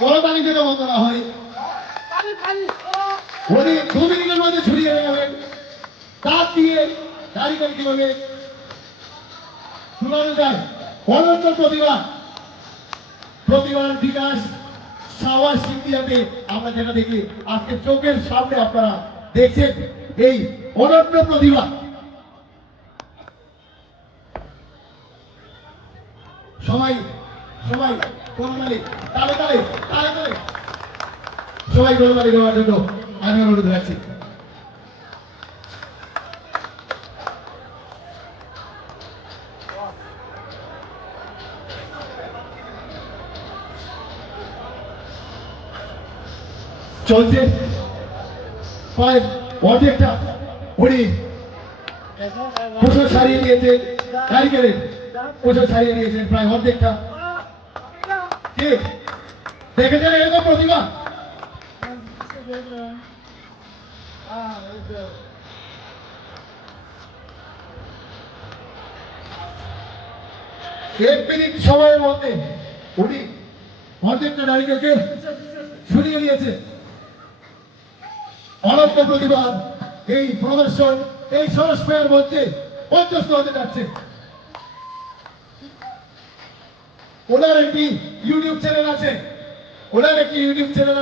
করতালি যেটা বন্ধ না হয় উনি 2 মিনিটের মধ্যে ছড়িয়ে যাবেন দাঁত দিয়ে দাঁড়িয়ে কিভাবে শুনানো যায় অনন্ত প্রতিবার বিকাশ সাওয়ার সিদ্ধিয়াতে আমরা যেটা দেখি আজকে চোখের সামনে আপনারা দেখছেন এই অনন্ত প্রতিভা সবাই সবাই করতালি তালে তালে তালে তালে সবাই করতালি দেওয়ার জন্য আমি অনুরোধ রাখছি চলছে প্রায় অর্ধেকটা উনি পোশাক সারিয়ে নিয়েছেন কারিগরের পোশাক সারিয়ে নিয়েছেন প্রায় অর্ধেকটা কে দেখেছেন এরকম প্রতিভা এক মিনিট সময়ের মধ্যে উনি অর্ধেকটা নারীদেরকে শুনিয়ে নিয়েছে অনন্ত প্রতিভা এই প্রদর্শন এই সরস্বয়ের মধ্যে অন্তস্থ হতে যাচ্ছে ওনার একটি ইউটিউব চ্যানেল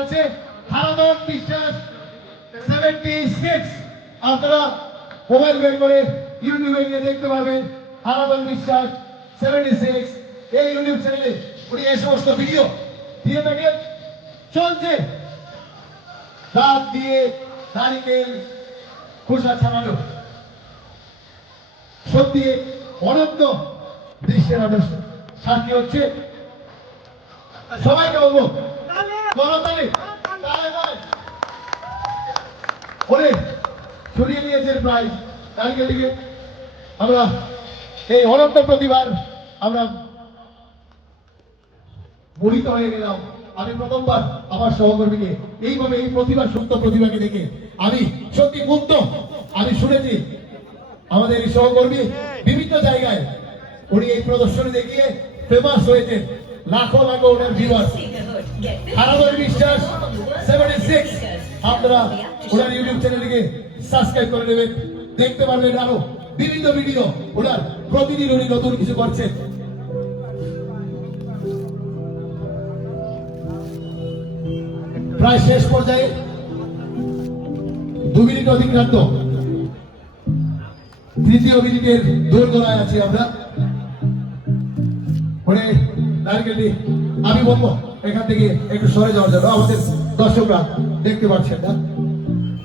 আছে হারাধন বিশ্বাস 76 আপনারা মোবাইল বের করে ইউটিউবে গিয়ে দেখতে পাবেন হারাধন বিশ্বাস 76 এই ইউটিউব চ্যানেলে উনি এই সমস্ত ভিডিও দিয়ে থাকেন চলছে দাঁত দিয়ে নারিকেল খোসা ছাড়ানো সত্যি অনন্ত দৃশ্যের আদর্শ সাক্ষী হচ্ছে সবাইকে বলবো ওরে ছড়িয়ে নিয়েছেন প্রায় নারিকেল দিকে আমরা এই অনন্ত প্রতিবার আমরা মোহিত হয়ে গেলাম আমি প্রথমবার আমার সহকর্মীকে এইভাবে এই প্রতিভা সুপ্ত প্রতিভাকে দেখে আমি সত্যি মুগ্ধ আমি শুনেছি আমাদের এই সহকর্মী বিভিন্ন জায়গায় উনি এই প্রদর্শনী দেখিয়ে ফেমাস হয়েছেন লাখো লাখো ওনার ভিউয়ার্স হারাধন বিশ্বাস 76 আপনারা ওনার ইউটিউব চ্যানেলকে সাবস্ক্রাইব করে নেবেন দেখতে পারবেন আরো বিভিন্ন ভিডিও ওনার প্রতিদিন উনি নতুন কিছু করছেন প্রায় শেষ পর্যায়ে 2 মিনিট অতিক্রান্ত তৃতীয় মিনিটের দোরগোড়ায় আছি আমরা ওরে নারকেলটি আমি বলবো এখান থেকে একটু সরে যাওয়ার জন্য আমাদের দর্শকরা দেখতে পাচ্ছেন না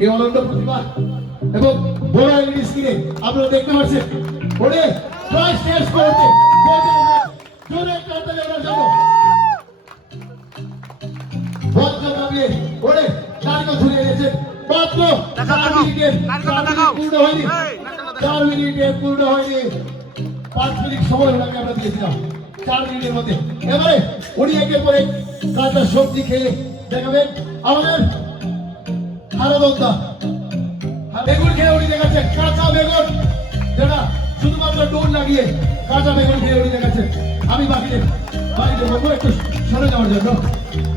এই অনন্ত প্রতিভা এবং বড় এলইডি স্ক্রিনে আপনারা দেখতে পাচ্ছেন ওরে প্রায় শেষ করতে জোরে করতালি ওনার জন্য ওরে নারকেল ধরে এনেছেন মাত্র 4 মিনিটের পূর্ণ হয়নি 4 মিনিটের পূর্ণ হয়নি 5 মিনিট সময় ওনাকে আমরা দিয়েছিলাম 4 মিনিটের মধ্যে এবারে উনি একের পরে কাঁচা সবজি খেয়ে দেখাবেন আমাদের হারাধনদা বেগুন খেয়ে উনি দেখাচ্ছেন কাঁচা বেগুন যেটা শুধুমাত্র ডোর লাগিয়ে কাঁচা বেগুন খেয়ে উনি দেখাচ্ছেন আমি বাকিদের বলবো একটু সরে যাওয়ার জন্য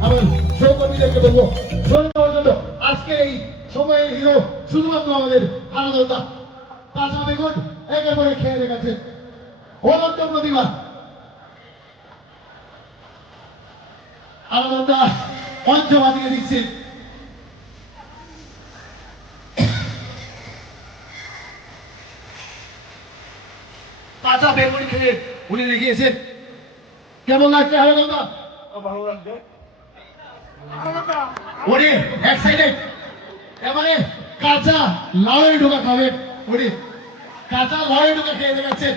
আমার সহকর্মীদেরকে বলবো সরে যাওয়ার জন্য আজকে এই সময়ের হিরো শুধুমাত্র আমাদের হারাধনদা কাঁচা বেগুন একেবারে খেয়ে দেখাচ্ছে অনন্ত প্রতিভা হারাধনদা মঞ্চ বাজিয়ে দিচ্ছে কাঁচা বেগুন খেয়ে উনি দেখিয়েছেন কেমন লাগছে হারাধনদা ভালো লাগছে উনি এক্সাইটেড এবারে কাঁচা লাউয়ের ডোকা খাবেন উনি কাঁচা লাউয়ের ডোকা খেয়ে দেখাচ্ছেন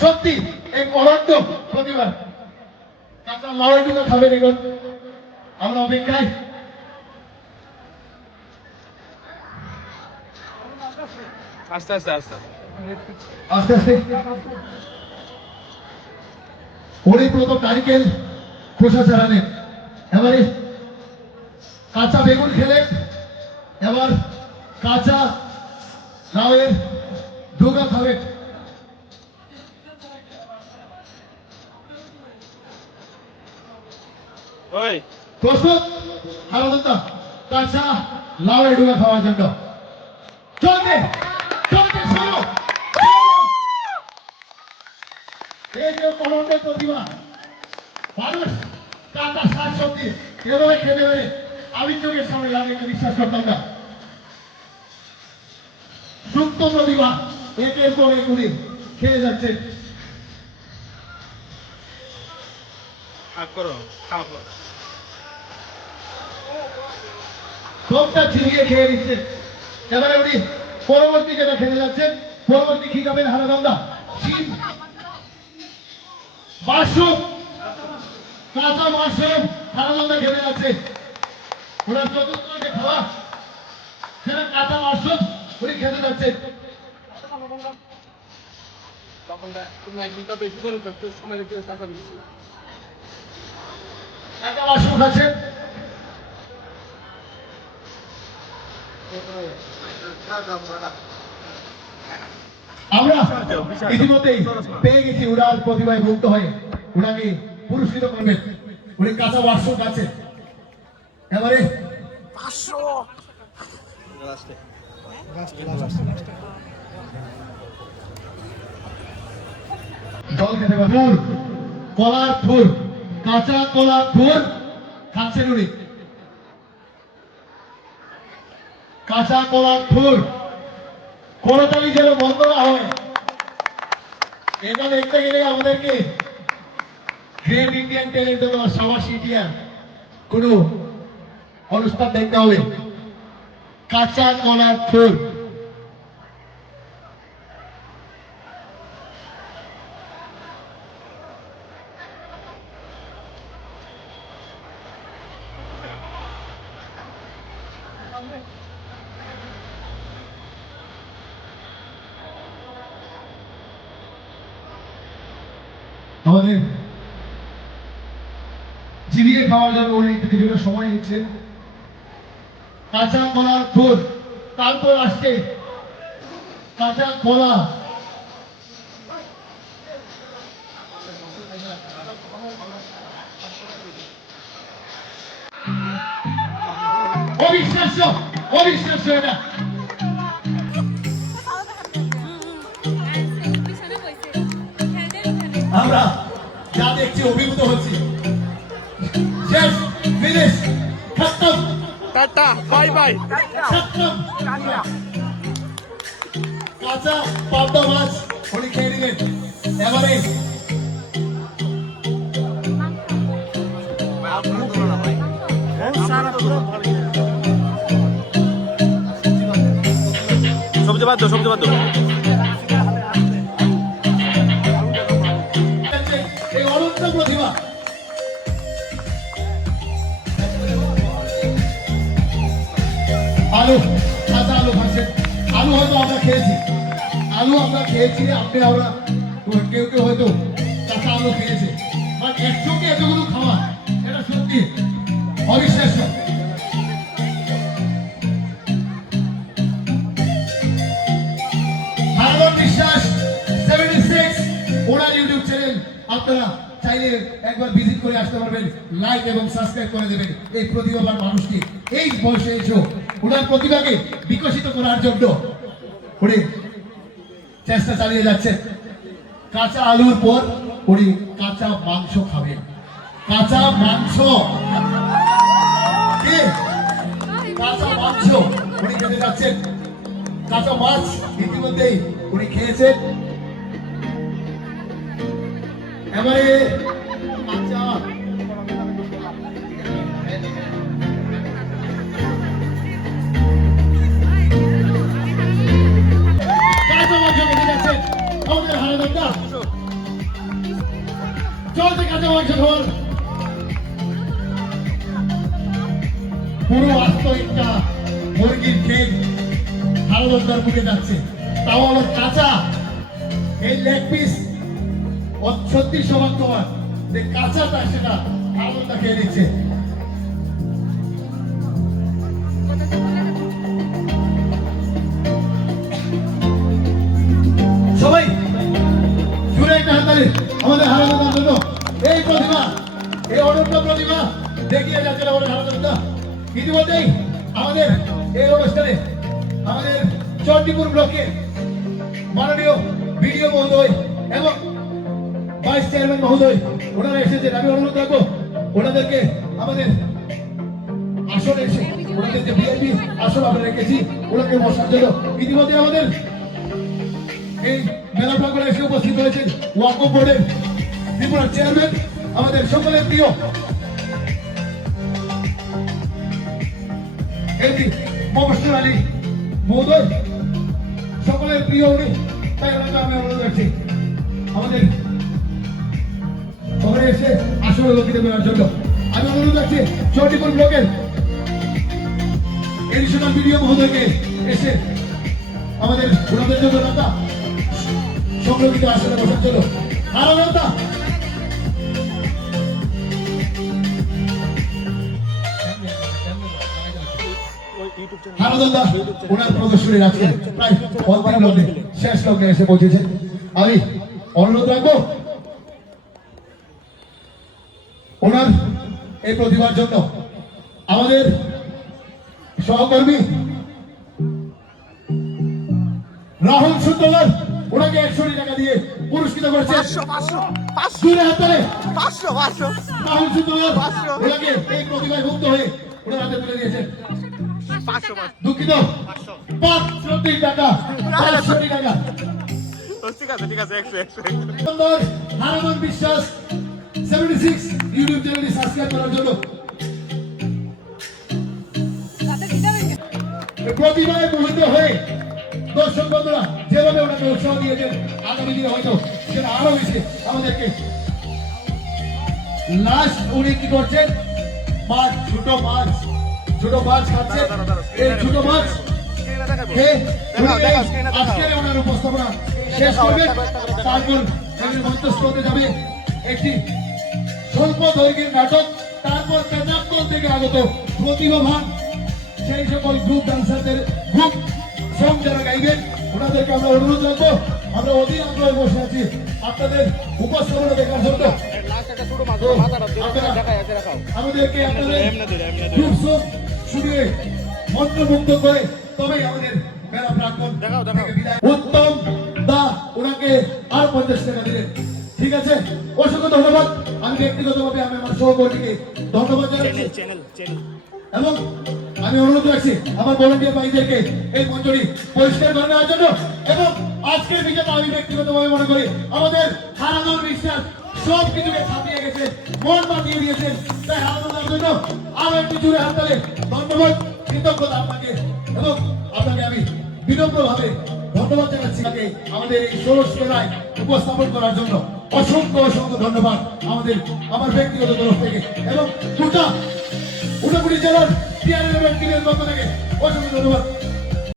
সত্যি এক অনন্ত প্রতিভা কাঁচা লাউয়ের ডোকা খাবেন এখন আমরা অপেক্ষায় আস্তে আস্তে আস্তে আস্তে আস্তে উনি প্রথম নারিকেল খোসা ছাড়ালেন এবারে কাঁচা বেগুন খেলেন এবার কাঁচা লাউয়ের ডোকা খাবেন প্রস্তুত হারাদা কাঁচা লাউ ডুবে খাওয়ার জন্য চলতে চলতে শুরু এই যে কলমের প্রতিভা মানুষ কাঁচা শাক সবজি এভাবে খেতে পারে আমি চোখের সামনে লাগে বিশ্বাস করতাম না সুপ্ত প্রতিভা একের পর এগুলি খেয়ে যাচ্ছে সবটা ছিনিয়ে খেয়ে নিচ্ছে এবারে উনি পরবর্তী যেটা খেতে যাচ্ছে পরবর্তী কি খাবেন হারাদন্দা শিম মাশরুম কাঁচা মাশরুম হারাদন্দা খেতে যাচ্ছে ওনার চতুর্থ যে খাওয়া সেটা কাঁচা মাশরুম উনি খেতে যাচ্ছে কাঁচা মাশরুম খাচ্ছে আমরা ইতিমধ্যেই পেয়ে গেছি উনার প্রতিভায় মুগ্ধ হয়ে উনাকে পুরস্কৃত করবেন উনি কাঁচা মাশরুম খাচ্ছে এবারে জল খেতে পারবে কলার থুর কাঁচা কলার থুর খাচ্ছেন উনি কাঁচা কলার থুর কোনটাই যেন বন্ধ না হয় এটা দেখতে গেলে আমাদেরকে গ্রেট ইন্ডিয়ান ট্যালেন্ট বা সমাজ ইন্ডিয়ান কোন অনুষ্ঠান দেখতে হবে কাঁচা কলার থুর আমাদের চিবিয়ে খাওয়ার জন্য উনি কিছুটা সময় নিচ্ছে কাঁচা কলার থুর তারপর আসছে কাঁচা কলা অবিশ্বাস্য অবিশ্বাস্য এটা আমরা যা দেখছি অভিভূত হচ্ছি শেষ ফিনিশ খতম টাটা বাই বাই খতম কাঁচা পাবদা মাছ উনি খেয়ে নিলেন এবারে সবজি বাদ সবজি বাদ এই অনন্ত প্রতিভা আলু কাঁচা আলু খাচ্ছেন আলু হয়তো আমরা খেয়েছি আপনি আমরা কেউ কেউ হয়তো কাঁচা আলু খেয়েছে বাট একসঙ্গে এতগুলো খাওয়া এটা সত্যি অবিশ্বাস্য বিশ্বাস 76 ওনার ইউটিউব চ্যানেল আপনারা চাইলে একবার ভিজিট করে আসতে পারবেন লাইক এবং সাবস্ক্রাইব করে দেবেন এই প্রতিভাবান মানুষকে এই বয়সে এসে ওনার প্রতিভাকে বিকশিত করার জন্য উনি চেষ্টা চালিয়ে যাচ্ছেন কাঁচা আলুর পর উনি কাঁচা মাংস খাবেন কাঁচা মাংস কাঁচা মাংস উনি খেতে যাচ্ছেন কাঁচা মাছ ইতিমধ্যেই উনি খেয়েছেন এবারে কাঁচা মাংস খেতে যাচ্ছেন আমাদের হারাদন্দা চলতে কাঁচা মাংস খাওয়ার পুরো আত্মহত্যা মুরগির কেক হারাদন্দার মুখে যাচ্ছে তাও আবার কাঁচা এই লেগ পিস সত্যি সৌভাগ্যবান যে কাঁচাটা সেটা হারাদন্দা খেয়ে নিচ্ছে সবাই জুড়ে একটা হাততালি আমাদের হারাদন্দার জন্য এই প্রতিভা এই অনন্য প্রতিভা দেখিয়ে যাচ্ছিল বলে ধারণা। ইতিমধ্যেই আমাদের এই অনুষ্ঠানে আমাদের চণ্ডীপুর ব্লকে মাননীয় বিডিও মহোদয় এবং ভাইস চেয়ারম্যান মহোদয় ওনারা এসেছেন। আমি অনুরোধ রাখবো ওনাদেরকে আমাদের আসনে এসে ওনাদের যে ভিআইপি আসন আমরা রেখেছি ওনাকে বসার জন্য। ইতিমধ্যে আমাদের এই মেলা প্রাঙ্গণে এসে উপস্থিত হয়েছেন ওয়াকফ বোর্ডের ত্রিপুরার চেয়ারম্যান আমাদের সকলের প্রিয় এমপি মফস্বর আলী মহোদয়, সকলের প্রিয় উনি। তাই ওনাকে আমি অনুরোধ রাখছি আমাদের শহরে এসে আসলে লোকিত করার জন্য। আমি অনুরোধ রাখছি চণ্ডীপুর ব্লকের এডিশনাল বিডিও মহোদয়কে এসে আমাদের ওনাদের জন্য রাখা সংরক্ষিত আসনে বসার জন্য। আরো হারাদা ওনার প্রদর্শনী রাখছে প্রায় অন্তিম লগ্নে শেষ লগ্নে এসে পৌঁছেছে। আমি অনুরোধ রাখবো ওনার এই প্রতিভার জন্য আমাদের সহকর্মী রাহুল সুন্দর ওনাকে 100 টাকা দিয়ে পুরস্কৃত করেছে। জুড়ে হাততালি। রাহুল সুন্দর ওনাকে এই প্রতিভায় মুক্ত হয়ে ওনার হাতে তুলে দিয়েছেন। দুঃখিত 500 টাকা। 500 টাকা। ঠিক আছে 100 হারামান বিশ্বাস 76 ইউটিউব চ্যানেলটি সাবস্ক্রাইব করার জন্য। প্রতিভায় মোহিত হয়ে দর্শক বন্ধুরা যেভাবে ওনাকে উৎসাহ দিয়েছেন আগামী দিনে হয়তো সেটা আরো বেশি আমাদেরকে। লাস্ট উনি কি করছেন? মাছ, ছোট মাছ খাচ্ছে। এই ছোট মাছ আজকের ওনার উপস্থাপনা শেষ করবে। তারপর মঞ্চস্থ হতে যাবে একটি স্বল্প দৈর্ঘ্যের নাটক। তারপর তেজাক্তল থেকে আগত প্রতিভাবান সেই সকল গ্রুপ ডান্সারদের গ্রুপ সং যারা গাইবেন ওনাদেরকে আমরা অনুরোধ রাখবো। আমরা অধীর আগ্রহে বসে আছি আপনাদের উপস্থাপনা দেখার জন্য। আমাদেরকে আপনাদের গ্রুপ সং শুনিয়ে মন্ত্রমুগ্ধ করে তবেই আমাদের মেলা প্রাঙ্গণ থেকে বিদায়। উত্তম দা ওনাকে আর 50 টাকা দিলেন। ঠিক আছে, অসংখ্য ধন্যবাদ। আমি ব্যক্তিগতভাবে আমি আমার সহকর্মীকে ধন্যবাদ জানাচ্ছি এবং আমি অনুরোধ রাখছি আমার ভলান্টিয়ার ভাইদেরকে এই মঞ্চটি পরিষ্কার করে নেওয়ার জন্য। এবং আজকের বিজেতা আমি ব্যক্তিগতভাবে মনে করি আমাদের হারানোর বিশ্বাস সব কিছুকে ছাপিয়ে গেছে, মন বাঁধিয়ে দিয়েছেন। তাই হারানোর জন্য আরো একটু জুড়ে হাততালি। ধন্যবাদ, কৃতজ্ঞতা আপনাকে এবং আপনাকে আমি বিনম্রভাবে ধন্যবাদ জানাচ্ছি আমাদের এই ষোড়শ মেলায় উপস্থাপন করার জন্য। অসংখ্য ধন্যবাদ আমার ব্যক্তিগত তরফ থেকে এবং গোটা উনকুড়ি জেলার টিআরএম টিমের পক্ষ থেকে অসংখ্য ধন্যবাদ।